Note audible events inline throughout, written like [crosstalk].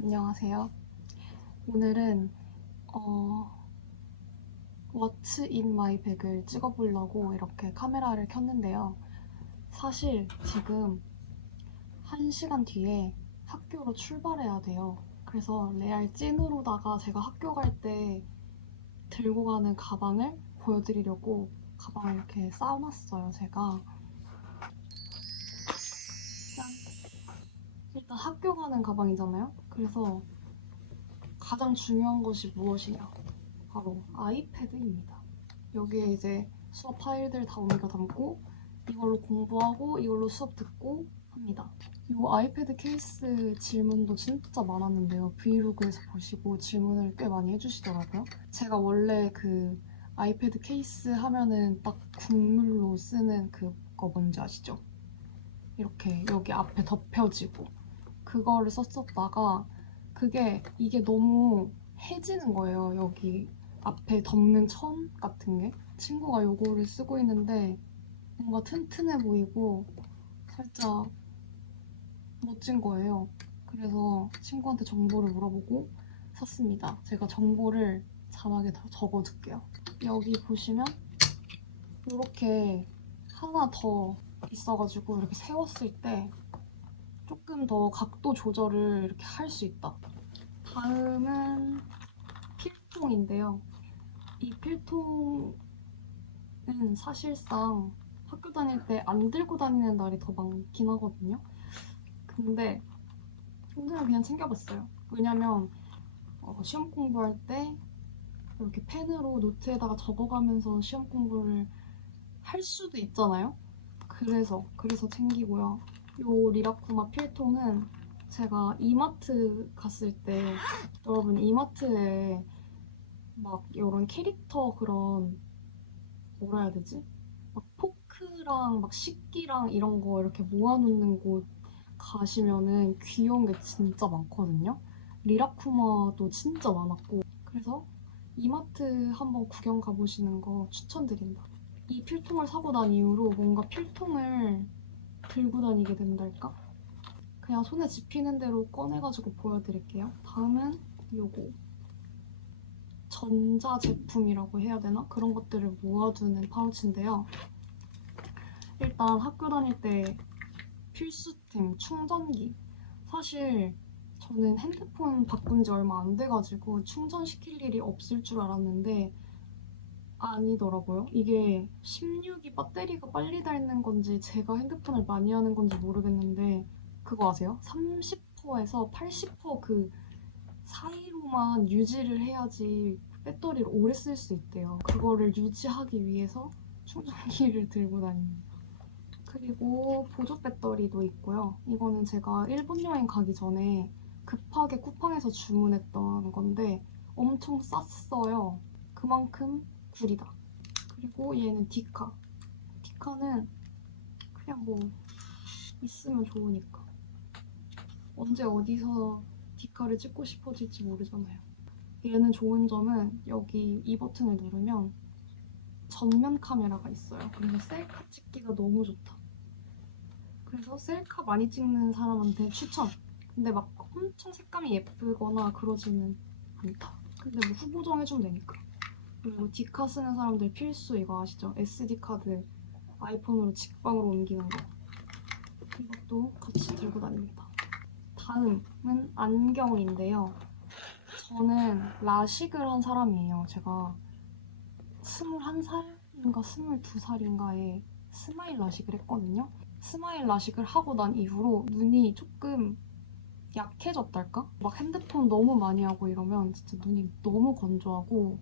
안녕하세요. 오늘은 어, What's in my bag을 찍어보려고 이렇게 카메라를 켰는데요. 사실 지금 1시간 뒤에 학교로 출발해야 돼요. 그래서 레알 찐으로다가 제가 학교 갈 때 들고 가는 가방을 보여드리려고 가방을 이렇게 쌓아놨어요, 제가. 일단 학교 가는 가방이잖아요. 그래서 가장 중요한 것이 무엇이냐? 바로 아이패드입니다. 여기에 이제 수업 파일들 다 옮겨 담고 이걸로 공부하고 이걸로 수업 듣고 합니다. 이 아이패드 케이스 질문도 진짜 많았는데요. 브이로그에서 보시고 질문을 꽤 많이 해주시더라고요. 제가 원래 그 아이패드 케이스 하면은 딱 국물로 쓰는 그거 뭔지 아시죠? 이렇게 여기 앞에 덮여지고 그거를 썼었다가 그게 이게 너무 해지는 거예요. 여기 앞에 덮는 천 같은 게 친구가 요거를 쓰고 있는데 뭔가 튼튼해 보이고 살짝 멋진 거예요. 그래서 친구한테 정보를 물어보고 샀습니다. 제가 정보를 자막에 더 적어둘게요. 여기 보시면 이렇게 하나 더 있어가지고 이렇게 세웠을 때 조금 더 각도 조절을 이렇게 할 수 있다. 다음은 필통인데요. 이 필통은 사실상 학교 다닐 때 안 들고 다니는 날이 더 많긴 하거든요. 근데 오늘은 그냥 챙겨봤어요. 왜냐면 어, 시험 공부할 때 이렇게 펜으로 노트에다가 적어가면서 시험 공부를 할 수도 있잖아요. 그래서 그래서 챙기고요. 요 리라쿠마 필통은 제가 이마트 갔을 때 [gasps] 여러분 이마트에 막 이런 캐릭터 그런 뭐라 해야 되지? 막 포크랑 막 식기랑 이런 거 이렇게 모아놓는 곳 가시면은 귀여운 게 진짜 많거든요. 리라쿠마도 진짜 많았고 그래서 이마트 한번 구경 가보시는 거 추천드린다. 이 필통을 사고 난 이후로 뭔가 필통을 들고 다니게 된달까? 그냥 손에 집히는 대로 꺼내가지고 보여드릴게요. 다음은 요거. 전자 제품이라고 해야 되나? 그런 것들을 모아두는 파우치인데요. 일단 학교 다닐 때 필수템 충전기. 사실 저는 핸드폰 바꾼 지 얼마 안 돼가지고 충전시킬 일이 없을 줄 알았는데 아니더라고요. 이게 16이 배터리가 빨리 닳는 건지 제가 핸드폰을 많이 하는 건지 모르겠는데 그거 아세요? 30%에서 80%그 사이로만 유지를 해야지 배터리를 오래 쓸 수 있대요. 그거를 유지하기 위해서 충전기를 [laughs] 들고 다닙니다. 그리고 보조 배터리도 있고요. 이거는 제가 일본 여행 가기 전에 급하게 쿠팡에서 주문했던 건데 엄청 쌌어요. 그만큼 구리다. 그리고 얘는 디카. 디카는 그냥 뭐 있으면 좋으니까. 언제 어디서 디카를 찍고 싶어질지 모르잖아요. 얘는 좋은 점은 여기 이 버튼을 누르면 전면 카메라가 있어요. 그래서 셀카 찍기가 너무 좋다. 그래서 셀카 많이 찍는 사람한테 추천. 근데 막 엄청 색감이 예쁘거나 그러지는 않다. 근데 뭐 후보 정 해주면 되니까. 그리고 디카 쓰는 사람들 필수 이거 아시죠? SD 카드 아이폰으로 직방으로 옮기는 거. 이것도 같이 들고 다닙니다. 다음은 안경인데요. 저는 라식을 한 사람이에요. 제가 21살인가 22살인가에 스마일 라식을 했거든요. 스마일 라식을 하고 난 이후로 눈이 조금 약해졌달까? 막 핸드폰 너무 많이 하고 이러면 진짜 눈이 너무 건조하고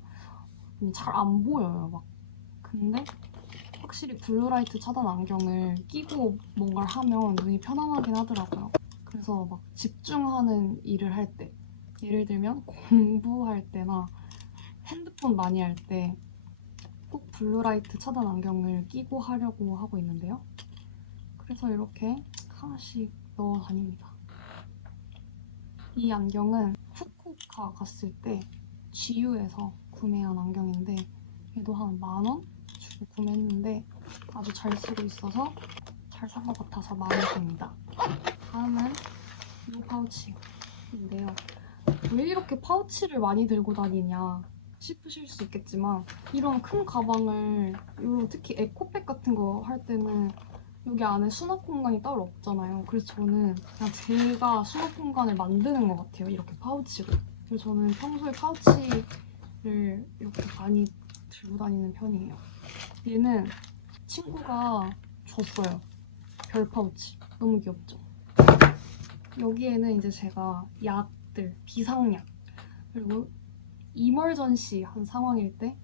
잘 안 보여요, 막. 근데 확실히 블루라이트 차단 안경을 끼고 뭔가를 하면 눈이 편안하긴 하더라고요. 그래서 막 집중하는 일을 할 때, 예를 들면 공부할 때나 핸드폰 많이 할 때 꼭 블루라이트 차단 안경을 끼고 하려고 하고 있는데요. 그래서 이렇게 하나씩 넣어 다닙니다. 이 안경은 후쿠오카 갔을 때 GU에서 구매한 안경인데 얘도 한 만 원 주고 구매했는데 아주 잘 쓰고 있어서 잘 산 것 같아서 마음에 듭니다. 다음은 이 파우치. 인데요. 왜 이렇게 파우치를 많이 들고 다니냐 싶으실 수 있겠지만 이런 큰 가방을 특히 에코백 같은 거 할 때는 여기 안에 수납 공간이 따로 없잖아요. 그래서 저는 그냥 제가 수납 공간을 만드는 것 같아요. 이렇게 파우치로. 그래서 저는 평소에 파우치 를 이렇게 많이 들고 다니는 편이에요. 얘는 친구가 줬어요. 별 파우치. 너무 귀엽죠? 여기에는 이제 제가 약들, 비상약, 그리고 이멀전시 한 상황일 때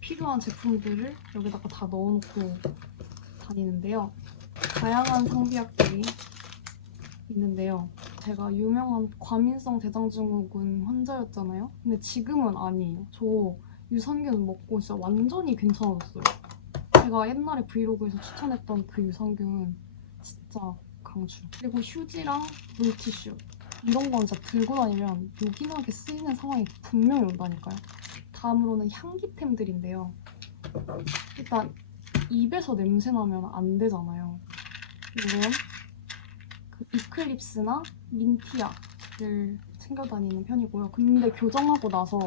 필요한 제품들을 여기다가 다 넣어놓고 다니는데요. 다양한 상비약들이 있는데요. 제가 유명한 과민성 대장증후군 환자였잖아요. 근데 지금은 아니에요. 저 유산균 먹고 진짜 완전히 괜찮아졌어요. 제가 옛날에 브이로그에서 추천했던 그 유산균 진짜 강추. 그리고 휴지랑 물티슈 이런 건 진짜 들고 다니면 요긴하게 쓰이는 상황이 분명히 온다니까요. 다음으로는 향기템들인데요. 일단 입에서 냄새 나면 안 되잖아요. 그 이클립스나 민티아를 챙겨 다니는 편이고요. 근데 교정하고 나서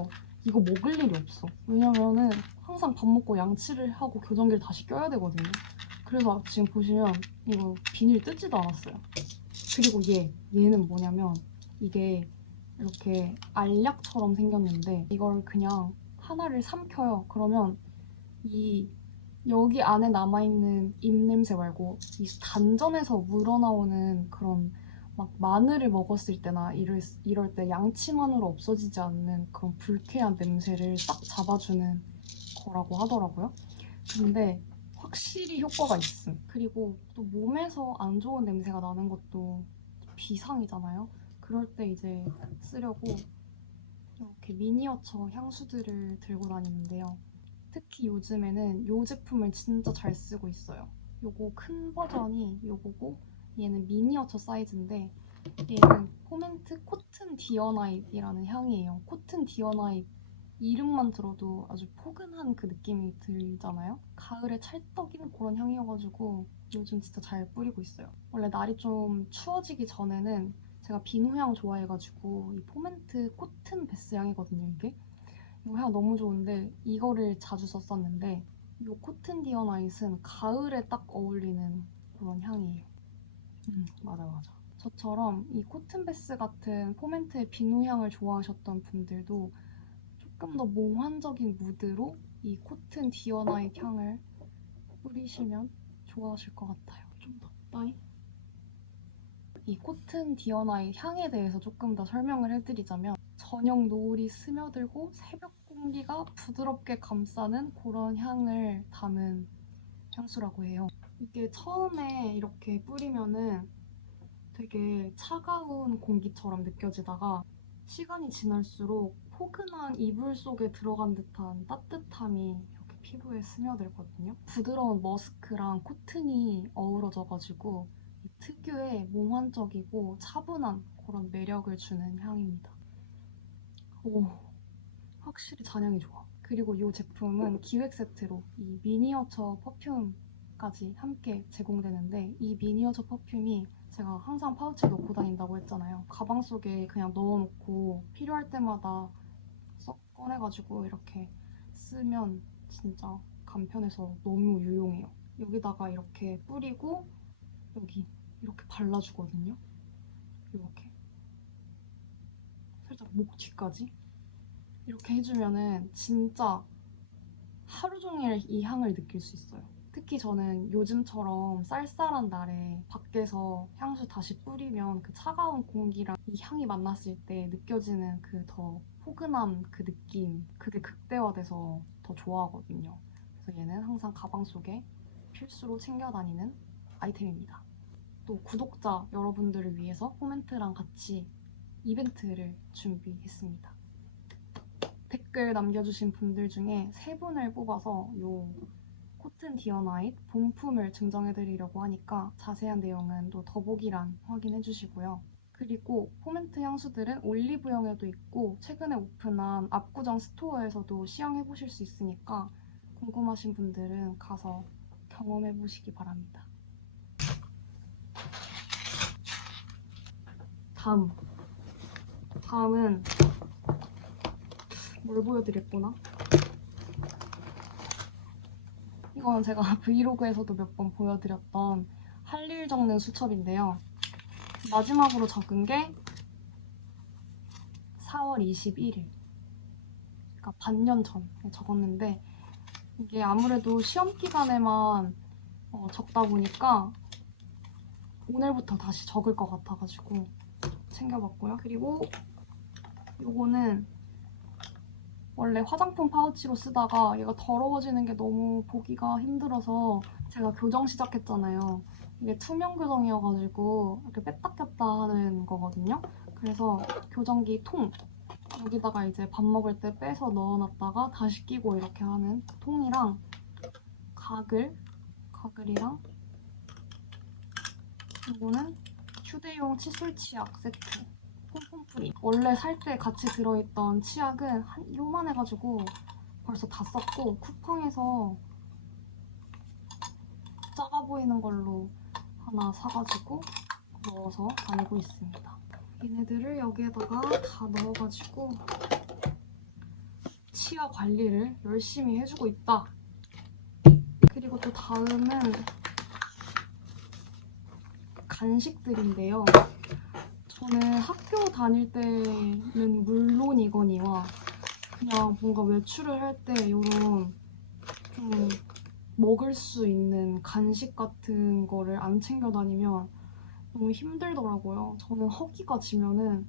이거 먹을 일이 없어. 왜냐면은 항상 밥 먹고 양치를 하고 교정기를 다시 껴야 되거든요. 그래서 지금 보시면 이거 비닐 뜯지도 않았어요. 그리고 얘, 얘는 뭐냐면 이게 이렇게 알약처럼 생겼는데 이걸 그냥 하나를 삼켜요. 그러면 이 여기 안에 남아있는 입냄새 말고 이 단전에서 물어나오는 그런 막 마늘을 먹었을 때나 이럴, 이럴 때 양치만으로 없어지지 않는 그런 불쾌한 냄새를 딱 잡아주는 거라고 하더라고요. 근데 확실히 효과가 있음. 그리고 또 몸에서 안 좋은 냄새가 나는 것도 비상이잖아요. 그럴 때 이제 쓰려고 이렇게 미니어처 향수들을 들고 다니는데요. 특히 요즘에는 이 제품을 진짜 잘 쓰고 있어요. 요거 큰 버전이 요거고 얘는 미니어처 사이즈인데 얘는 포멘트 코튼 디어나잇이라는 향이에요. 코튼 디어나잇 이름만 들어도 아주 포근한 그 느낌이 들잖아요. 가을에 찰떡이는 그런 향이어가지고 요즘 진짜 잘 뿌리고 있어요. 원래 날이 좀 추워지기 전에는 제가 비누향 좋아해가지고 이 포멘트 코튼 베스 향이거든요, 이게. 이거 향 너무 좋은데 이거를 자주 썼었는데 이 코튼 디어 나잇은 가을에 딱 어울리는 그런 향이에요. 음, 맞아 맞아. 저처럼 이 코튼 베스 같은 포멘트의 비누 향을 좋아하셨던 분들도 조금 더 몽환적인 무드로 이 코튼 디어 나잇 향을 뿌리시면 좋아하실 것 같아요. 좀 덥다잉. 이 코튼 디어나잇 향에 대해서 조금 더 설명을 해드리자면 저녁 노을이 스며들고 새벽 공기가 부드럽게 감싸는 그런 향을 담은 향수라고 해요. 이게 처음에 이렇게 뿌리면은 되게 차가운 공기처럼 느껴지다가 시간이 지날수록 포근한 이불 속에 들어간 듯한 따뜻함이 이렇게 피부에 스며들거든요. 부드러운 머스크랑 코튼이 어우러져가지고 이 특유의 몽환적이고 차분한 그런 매력을 주는 향입니다. 오, 확실히 잔향이 좋아. 그리고 이 제품은 기획 세트로 이 미니어처 퍼퓸까지 함께 제공되는데 이 미니어처 퍼퓸이 제가 항상 파우치에 넣고 다닌다고 했잖아요. 가방 속에 그냥 넣어놓고 필요할 때마다 썩 꺼내가지고 이렇게 쓰면 진짜 간편해서 너무 유용해요. 여기다가 이렇게 뿌리고 여기 이렇게 발라주거든요. 이렇게 살짝 목 뒤까지 이렇게 해주면은 진짜 하루 종일 이 향을 느낄 수 있어요. 특히 저는 요즘처럼 쌀쌀한 날에 밖에서 향수 다시 뿌리면 그 차가운 공기랑 이 향이 만났을 때 느껴지는 그 더 포근함 그 느낌 그게 극대화돼서 더 좋아하거든요. 그래서 얘는 항상 가방 속에 필수로 챙겨 다니는 아이템입니다. 또 구독자 여러분들을 위해서 코멘트랑 같이 이벤트를 준비했습니다. 댓글 남겨주신 분들 중에 세 분을 뽑아서 요 코튼 디어나잇 본품을 증정해드리려고 하니까 자세한 내용은 또 더보기란 확인해주시고요. 그리고 포멘트 향수들은 올리브영에도 있고 최근에 오픈한 압구정 스토어에서도 시향해보실 수 있으니까 궁금하신 분들은 가서 경험해보시기 바랍니다. 다음 다음은 뭘 보여드렸구나? 이건 제가 [laughs] 브이로그에서도 몇 번 보여드렸던 할 일 적는 수첩인데요. 마지막으로 적은 게 4월 21일. 그러니까 반년 전에 적었는데 이게 아무래도 시험 기간에만 어, 적다 보니까 오늘부터 다시 적을 것 같아가지고 챙겨봤고요. 그리고 요거는 원래 화장품 파우치로 쓰다가 얘가 더러워지는 게 너무 보기가 힘들어서 제가 교정 시작했잖아요. 이게 투명 교정이어가지고 이렇게 뺐다 꼈다 하는 거거든요. 그래서 교정기 통 여기다가 이제 밥 먹을 때 빼서 넣어놨다가 다시 끼고 이렇게 하는 통이랑 가글 가글이랑 이거는 휴대용 칫솔 치약 세트 폼폼프리 원래 살 때 같이 들어있던 치약은 한 요만해가지고 벌써 다 썼고 쿠팡에서 작아 보이는 걸로 하나 사가지고 넣어서 다니고 있습니다. 얘네들을 여기에다가 다 넣어가지고 치아 관리를 열심히 해주고 있다. 그리고 또 다음은 간식들인데요. 저는 학교 다닐 때는 물론이거니와 그냥 뭔가 외출을 할 때 이런 좀 먹을 수 있는 간식 같은 거를 안 챙겨 다니면 너무 힘들더라고요. 저는 허기가 지면은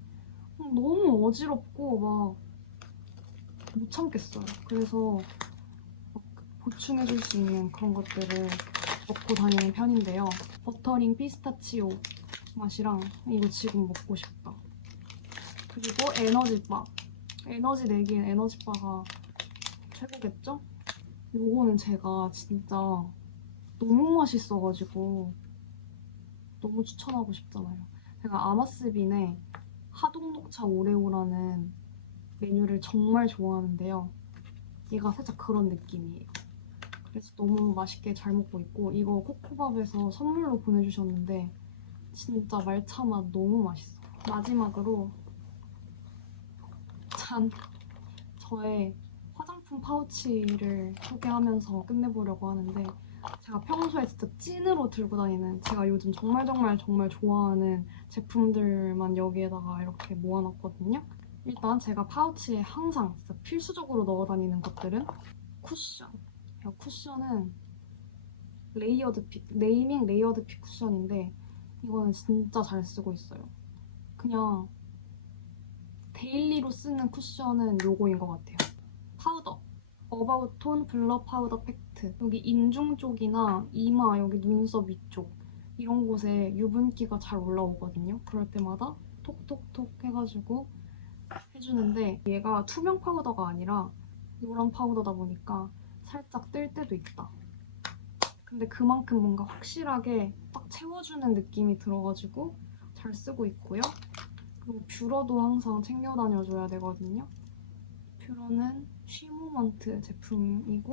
너무 어지럽고 막 못 참겠어요. 그래서 막 보충해줄 수 있는 그런 것들을 먹고 다니는 편인데요. 버터링 피스타치오 맛이랑 이거 지금 먹고 싶다. 그리고 에너지바. 에너지 내기엔 에너지바가 최고겠죠? 요거는 제가 진짜 너무 맛있어가지고 너무 추천하고 싶잖아요. 제가 아마스빈의 하동녹차 오레오라는 메뉴를 정말 좋아하는데요. 얘가 살짝 그런 느낌이에요. 그래서 너무 맛있게 잘 먹고 있고 이거 코코밥에서 선물로 보내주셨는데 진짜 말차 맛 너무 맛있어요. 마지막으로 짠! 저의 화장품 파우치를 소개하면서 끝내보려고 하는데 제가 평소에 진짜 찐으로 들고 다니는 제가 요즘 정말 정말 정말 좋아하는 제품들만 여기에다가 이렇게 모아놨거든요. 일단 제가 파우치에 항상 진짜 필수적으로 넣어 다니는 것들은 쿠션. 이 쿠션은 레이어드 핏, 네이밍 레이어드 핏 쿠션인데 이거는 진짜 잘 쓰고 있어요. 그냥 데일리로 쓰는 쿠션은 요거인 것 같아요. 파우더. 어바웃톤 블러 파우더 팩트. 여기 인중 쪽이나 이마, 여기 눈썹 위쪽 이런 곳에 유분기가 잘 올라오거든요. 그럴 때마다 톡톡톡 해가지고 해주는데 얘가 투명 파우더가 아니라 노란 파우더다 보니까 살짝 뜰 때도 있다. 근데 그만큼 뭔가 확실하게 딱 채워주는 느낌이 들어가지고 잘 쓰고 있고요. 그리고 뷰러도 항상 챙겨 다녀줘야 되거든요. 뷰러는 쉬모먼트 제품이고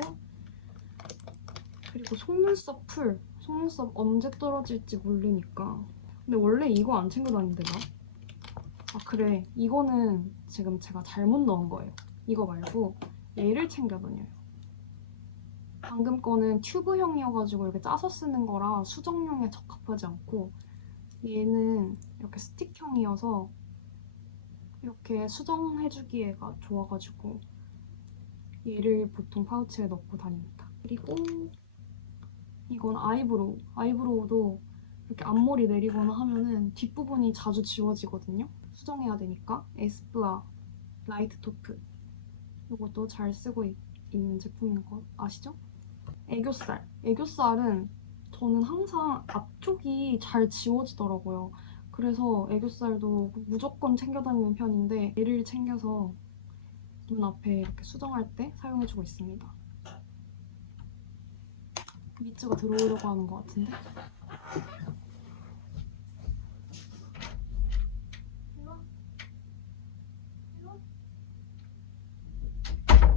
그리고 속눈썹 풀. 속눈썹 언제 떨어질지 모르니까. 근데 원래 이거 안 챙겨 다니는데 나? 아 그래 이거는 지금 제가 잘못 넣은 거예요. 이거 말고 얘를 챙겨 다녀요. 방금 거는 튜브형이어가지고 이렇게 짜서 쓰는 거라 수정용에 적합하지 않고 얘는 이렇게 스틱형이어서 이렇게 수정해주기에가 좋아가지고 얘를 보통 파우치에 넣고 다닙니다. 그리고 이건 아이브로우. 아이브로우도 이렇게 앞머리 내리거나 하면은 뒷부분이 자주 지워지거든요. 수정해야 되니까 에스쁘아 라이트 토프 이것도 잘 쓰고 있, 있는 제품인 거 아시죠? 애교살. 애교살은 저는 항상 앞쪽이 잘 지워지더라고요. 그래서 애교살도 무조건 챙겨 다니는 편인데 얘를 챙겨서 눈 앞에 이렇게 수정할 때 사용해주고 있습니다. 미츠가 들어오려고 하는 것 같은데?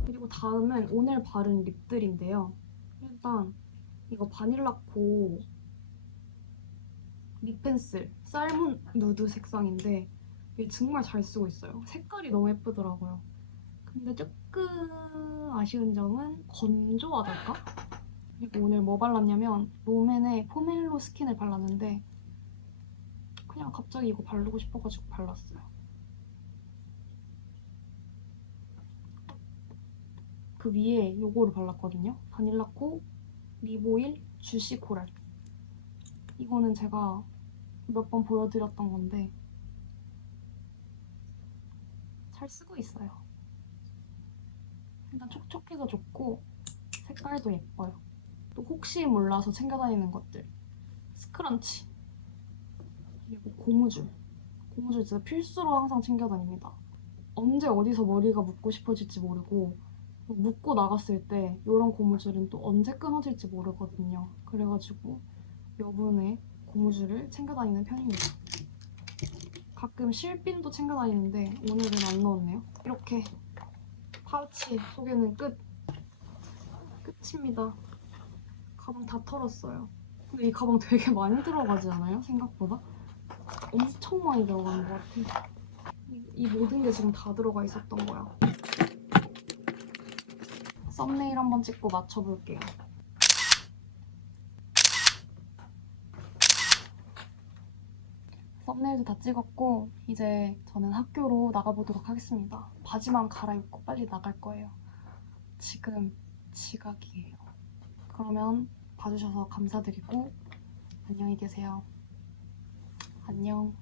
그리고 다음은 오늘 바른 립들인데요. 일단 이거 바닐라코 립 펜슬 쌀문 누드 색상인데 이게 정말 잘 쓰고 있어요. 색깔이 너무 예쁘더라고요. 근데 조금 아쉬운 점은 건조하달까? 그리고 오늘 뭐 발랐냐면 롬앤의 포멜로 스킨을 발랐는데 그냥 갑자기 이거 바르고 싶어가지고 발랐어요. 그 위에 요거를 발랐거든요. 바닐라코 리보일 주시 코랄. 이거는 제가 몇 번 보여드렸던 건데 잘 쓰고 있어요. 일단 촉촉해서 좋고 색깔도 예뻐요. 또 혹시 몰라서 챙겨 다니는 것들 스크런치 그리고 고무줄 고무줄 진짜 필수로 항상 챙겨 다닙니다. 언제 어디서 머리가 묶고 싶어질지 모르고 묶고 나갔을 때 이런 고무줄은 또 언제 끊어질지 모르거든요. 그래가지고 여분의 고무줄을 챙겨 다니는 편입니다. 가끔 실핀도 챙겨 다니는데 오늘은 안 넣었네요. 이렇게 파우치 소개는 끝. 끝입니다. 가방 다 털었어요. 근데 이 가방 되게 많이 들어가지 않아요? 생각보다? 엄청 많이 들어가는 것 같아. 이, 이 모든 게 지금 다 들어가 있었던 거야. 썸네일 한번 찍고 맞춰볼게요. 썸네일도 다 찍었고 이제 저는 학교로 나가보도록 하겠습니다. 바지만 갈아입고 빨리 나갈 거예요. 지금 지각이에요. 그러면 봐주셔서 감사드리고 안녕히 계세요. 안녕.